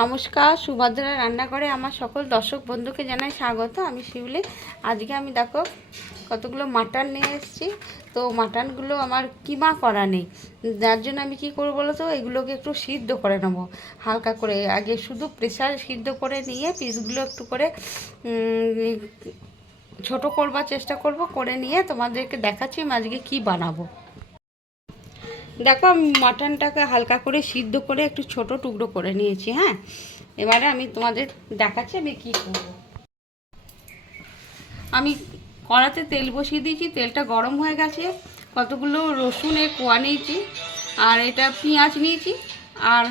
নমস্কার, সুভদ্রা রান্নাঘরে আমার সকল দর্শক বন্ধুকে জানাই স্বাগত। আমি শিউলি। আজকে আমি দেখো কতগুলো মাটন নিয়ে এসেছি। তো মাটনগুলো আমার কিমা করা নেই, যার জন্য আমি কি করবো বলো তো, এগুলোকে একটু সিদ্ধ করে নেবো হালকা করে। আগে শুধু প্রেসার সিদ্ধ করে নিয়ে পিসগুলো একটু করে ছোট করবার চেষ্টা করব, করে নিয়ে তোমাদেরকে দেখাচ্ছি আমি আজকে কী বানাবো। দেখো আমি মাটনটাকে হালকা করে সিদ্ধ করে একটু ছোট টুকরো করে নিয়েছি। হ্যাঁ, এবারে আমি তোমাদের দেখাচ্ছি আমি কী করব। আমি কড়াতে তেল বসিয়ে দিয়েছি, তেলটা গরম হয়ে গেছে। কতগুলো রসুনের কোয়া নিয়েছি, আর এটা পেঁয়াজ নিয়েছি, আর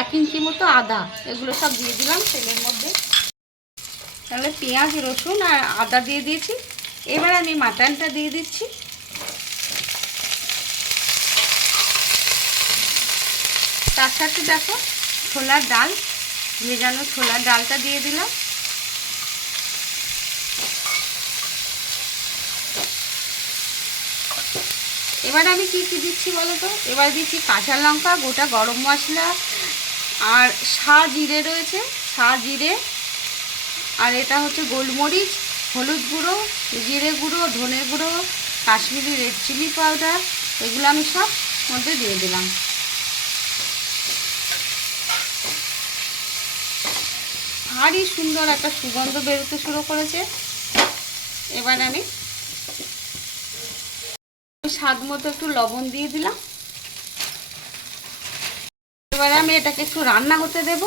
1 ইঞ্চি মতো আদা, এগুলো সব দিয়ে দিলাম তেলের মধ্যে। তাহলে পেঁয়াজ, রসুন আর আদা দিয়ে দিয়েছি। এবার আমি মাটনটা দিয়ে দিচ্ছি। তার সাথে দেখো ছোলার ডাল, ভেজানো ছোলার ডালটা দিয়ে দিলাম। এবার আমি কি কি দিচ্ছি বলো তো, এবার দিচ্ছি কাঁচা লঙ্কা, গোটা গরম মশলা, আর জিরে রয়েছে, জিরে, আর এটা হচ্ছে গোলমরিচ, হলুদ গুঁড়ো, জিরে গুঁড়ো, ধনে গুঁড়ো, কাশ্মীরি রেড চিলি পাউডার, এগুলো আমি সব মধ্যে দিয়ে দিলাম। ভারী সুন্দর একটা সুগন্ধ বেরোতে শুরু করেছে। এবার আমি স্বাদ মতো একটু লবণ দিয়ে দিলাম। এবারে আমি এটাকে একটু রান্না হতে দেব।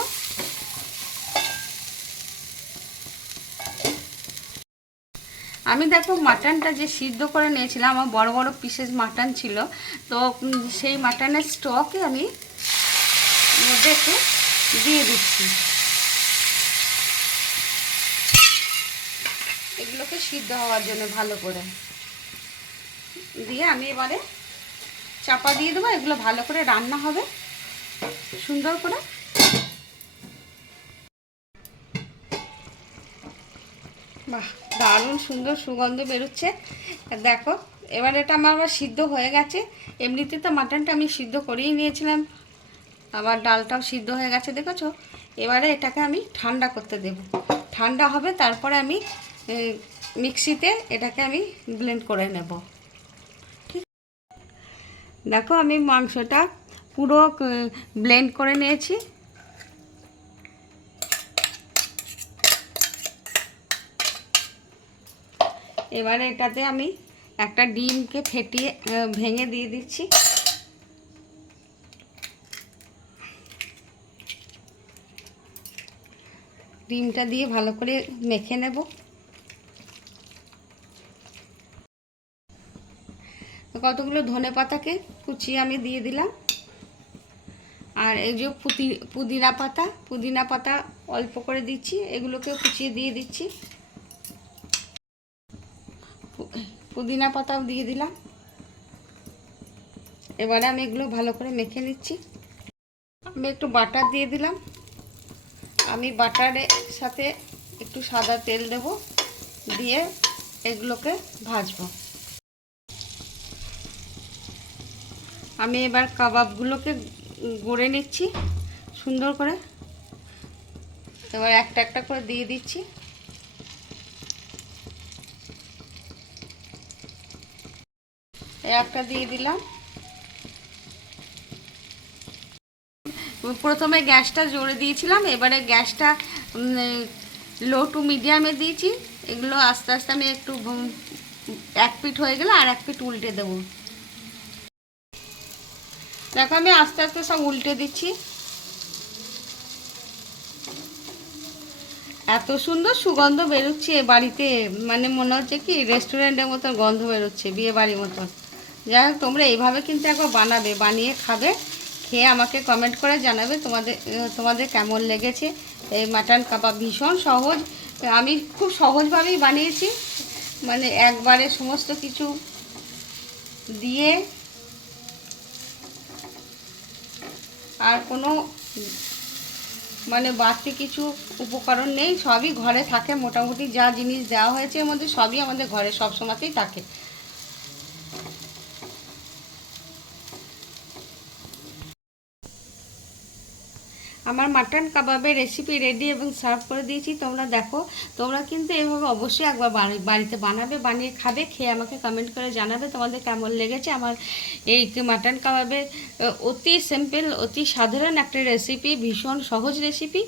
আমি দেখো মাটনটা যে সিদ্ধ করে নিয়েছিলাম, আমার বড় বড় পিসেস মাটন ছিল, তো সেই মাটনের স্টকে আমি মধ্যে একটু দিয়ে দিচ্ছি। এগুলোকে সিদ্ধ হওয়ার জন্য ভালো করে দিয়ে আমি এবারে চাপা দিয়ে দেবো। এগুলো ভালো করে রান্না হবে সুন্দর করে। বাহ, দারুণ সুন্দর সুগন্ধ বেরোচ্ছে। দেখো এবার এটা আমার আবার সিদ্ধ হয়ে গেছে। এমনিতে তো মাটনটা আমি সিদ্ধ করেই নিয়েছিলাম, আবার ডালটাও সিদ্ধ হয়ে গেছে দেখেছো। এবারে এটাকে আমি ঠান্ডা করতে দেব। ঠান্ডা হবে, তারপরে আমি মিক্সিতে এটাকে আমি ব্লেন্ড করে নেব। ঠিক, দেখো আমি মাংসটা পুরো ব্লেন্ড করে নিয়েছি। এবারে এটাতে আমি একটা ডিমকে ফেটিয়ে ভেঙে দিয়ে দিচ্ছি। ডিমটা দিয়ে ভালো করে মেখে নেব। কতগুলো ধনে পাতাকে কুচিয়ে আমি দিয়ে দিলাম, আর এই যে পুদিনা পাতা অল্প করে দিচ্ছি, এগুলোকেও কুচিয়ে দিয়ে দিচ্ছি। পুদিনা পাতাও দিয়ে দিলাম। এবারে আমি এগুলো ভালো করে মেখে নিচ্ছি। আমি একটু বাটার দিয়ে দিলাম। আমি বাটারের সাথে একটু সাদা তেল দেব, দিয়ে এগুলোকে ভাজবো। আমি এবার কাবাবগুলোকে গড়ে নিচ্ছি সুন্দর করে। এবার একটা একটা করে দিয়ে দিচ্ছি। একটা দিয়ে দিলাম। প্রথমে গ্যাসটা জোরে দিয়েছিলাম, এবারে গ্যাসটা লো টু মিডিয়ামে দিয়েছি। এগুলো আস্তে আস্তে আমি একটু এক পিঠ হয়ে গেলে আর এক পিঠ উল্টে দেবো। দেখো আমি আস্তে আস্তে সব উল্টে দিচ্ছি। এত সুন্দর সুগন্ধ বেরোচ্ছে বাড়িতে, মানে মনে হচ্ছে কি রেস্টুরেন্টের মতন গন্ধ বেরোচ্ছে, বিয়ে বাড়ির মতন। যাই হোক, তোমরা এইভাবে কিন্তু একবার বানাবে, বানিয়ে খাবে, খেয়ে আমাকে কমেন্ট করে জানাবে তোমাদের কেমন লেগেছে। এই মাটন কাবাব ভীষণ সহজ, আমি খুব সহজভাবেই বানিয়েছি, মানে একবারে সমস্ত কিছু দিয়ে আর কোনো মানে বাড়তি কিছু উপকরণ নেই, সবই ঘরে থাকে। মোটামুটি যা জিনিস দেওয়া হয়েছে এর মধ্যে সবই আমাদের ঘরে সবসময়তেই থাকে। আমার মাটন কাবাবের রেসিপি রেডি এবং সার্ভ করে দিয়েছি। তোমরা দেখো, তোমরা কিন্তু এভাবে অবশ্যই একবার বাড়িতে বানাবে, বানিয়ে খাবে, খেয়ে আমাকে কমেন্ট করে জানাবে তোমাদের কেমন লেগেছে। আমার এই মাটন কাবাবের অতি সিম্পল, অতি সাধারণ একটা রেসিপি, ভীষণ সহজ রেসিপি।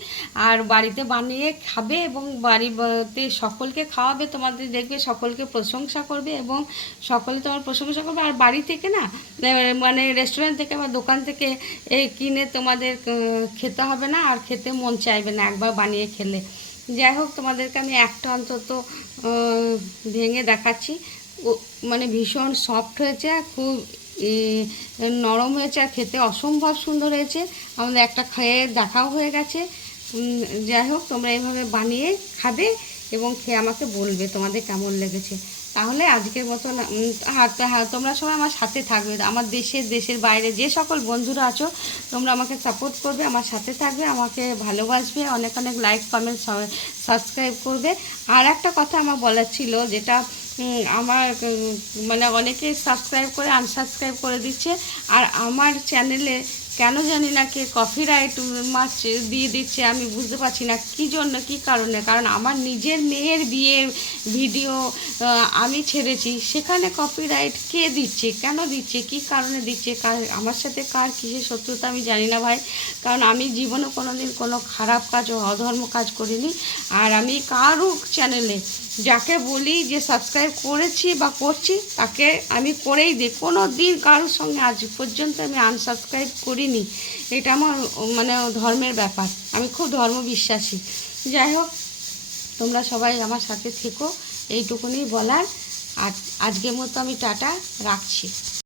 আর বাড়িতে বানিয়ে খাবে এবং বাড়িতে সকলকে খাওয়াবে, তোমাদের দেখবে সকলকে প্রশংসা করবে এবং সকলে তোমার প্রশংসা করবে। আর বাড়ি থেকে না, মানে রেস্টুরেন্ট থেকে বা দোকান থেকে কিনে তোমাদের খেতে হবে না, আর খেতে মন চাইবে না একবার বানিয়ে খেলে। যাই হোক, তোমাদেরকে আমি একটা অন্তত ভেঙে দেখাচ্ছি। মানে ভীষণ সফট হয়েছে, খুব নরম হয়েছে, আর খেতে অসম্ভব সুন্দর হয়েছে। আমাদের একটা খেয়ে দেখাও হয়ে গেছে। যাই হোক, তোমরা এইভাবে বানিয়ে খাবে এবং খেয়ে আমাকে বলবে তোমাদের কেমন লেগেছে। তাহলে আজকের মতন তোমরা সবাই আমার সাথে থাকবে, আমার দেশের বাইরে যে সকল বন্ধুরা আছো তোমরা আমাকে সাপোর্ট করবে, আমার সাথে থাকবে, আমাকে ভালোবাসবে, অনেক অনেক লাইক কমেন্ট সাবস্ক্রাইব করবে। আর একটা কথা আমার বলার ছিল, যেটা আমার মানে অনেকে সাবস্ক্রাইব করে আনসাবস্ক্রাইব করে দিচ্ছে, আর আমার চ্যানেলে কেন জানি না কে কপিরাইট মাছ দিয়ে দিচ্ছে, আমি বুঝতে পারছি না কী জন্য, কী কারণে। কারণ আমার নিজের মেয়ের বিয়ের ভিডিও আমি ছেড়েছি, সেখানে কপিরাইট কে দিচ্ছে, কেন দিচ্ছে, কী কারণে দিচ্ছে, আমার সাথে কার কিসের শত্রুতা আমি জানি না ভাই। কারণ আমি জীবনে কোনো দিন কোনো খারাপ কাজ ও অধর্ম কাজ করিনি। আর আমি কারো চ্যানেলে যাকে বলি যে সাবস্ক্রাইব করেছি বা করছি, তাকে আমি করেই দিই। কোনো দিন কারোর সঙ্গে আজ পর্যন্ত আমি আনসাবস্ক্রাইব করিনি। এটা আমার মানে ধর্মের ব্যাপার, আমি খুব ধর্মবিশ্বাসী। যাই হোক, তোমরা সবাই আমার সাথে থেকো, এইটুকুনি বলার। আর আজকের মতো আমি টাটা রাখছি।